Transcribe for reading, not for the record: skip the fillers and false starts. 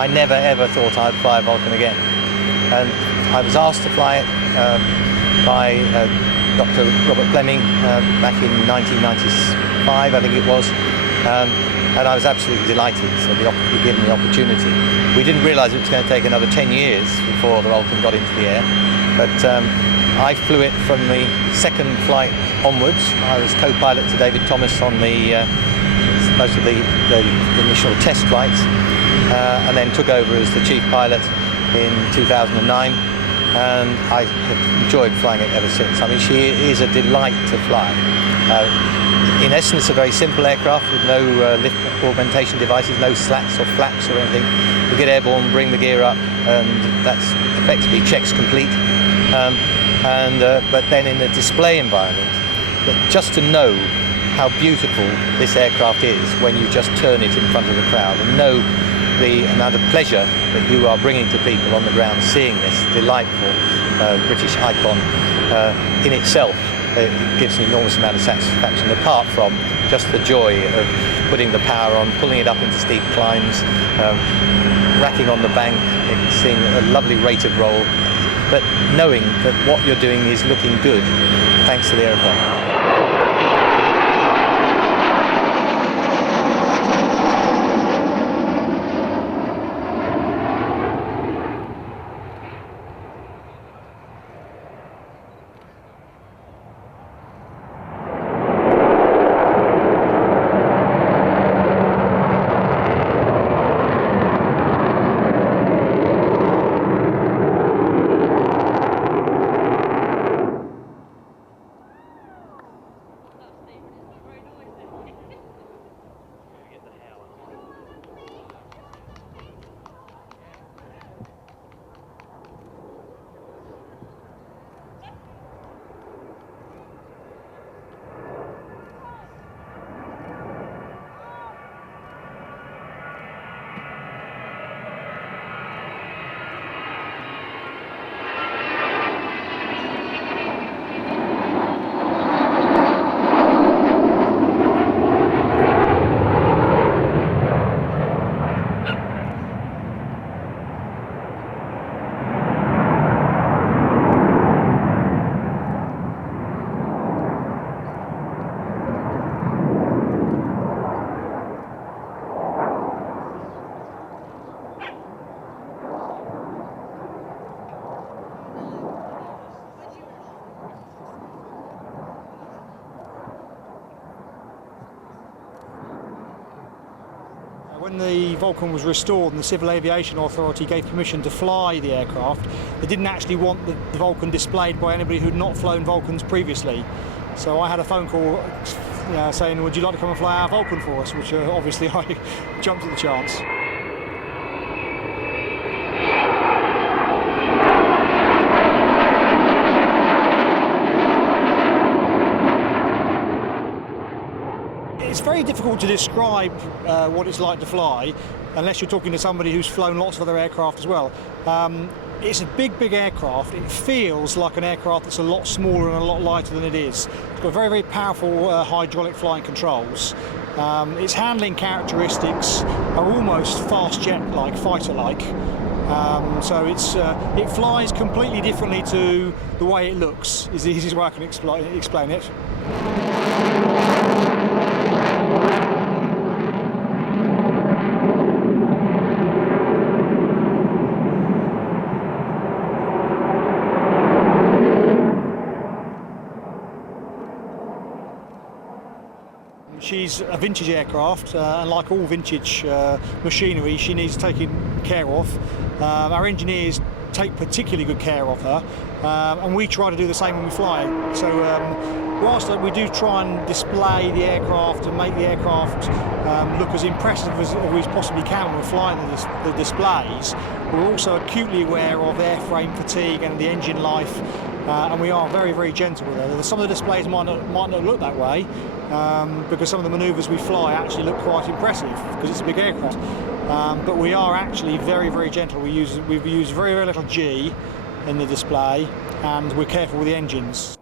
I never ever thought I'd fly a Vulcan again. And I was asked to fly it by Dr. Robert Fleming back in 1995, I think it was. And I was absolutely delighted to be given the opportunity. We didn't realise it was going to take another 10 years before the Vulcan got into the air, but I flew it from the second flight onwards. I was co-pilot to David Thomas on most of the initial test flights, and then took over as the chief pilot in 2009, and I have enjoyed flying it ever since. I mean, she is a delight to fly. In essence, a very simple aircraft with no lift augmentation devices, no slats or flaps or anything. You get airborne, bring the gear up, and that's effectively checks complete. But then in a display environment, just to know how beautiful this aircraft is when you just turn it in front of the crowd and know the amount of pleasure that you are bringing to people on the ground seeing this delightful British icon in itself. It gives an enormous amount of satisfaction, apart from just the joy of putting the power on, pulling it up into steep climbs, racking on the bank, seeing a lovely rate of roll, but knowing that what you're doing is looking good thanks to the aeroplane. When the Vulcan was restored and the Civil Aviation Authority gave permission to fly the aircraft, they didn't actually want the Vulcan displayed by anybody who'd not flown Vulcans previously. So I had a phone call saying, would you like to come and fly our Vulcan for us? Which obviously I jumped at the chance. It's very difficult to describe what it's like to fly unless you're talking to somebody who's flown lots of other aircraft as well. It's a big aircraft. It feels like an aircraft that's a lot smaller and a lot lighter than it is. It's got very hydraulic hydraulic flying controls. Its handling characteristics are almost fast jet-like, fighter-like. So it flies completely differently to the way it looks, is the easiest way I can explain it. She's a vintage aircraft, and like all vintage machinery, she needs taken care of. Our engineers take particularly good care of her, and we try to do the same when we fly. So whilst we do try and display the aircraft and make the aircraft look as impressive as we possibly can when we're flying the displays, we're also acutely aware of airframe fatigue and the engine life, and we are very gentle with her. Some of the displays might not look that way, because some of the manoeuvres we fly actually look quite impressive because it's a big aircraft. But we are actually very gentle. We use very little G in the display, and we're careful with the engines.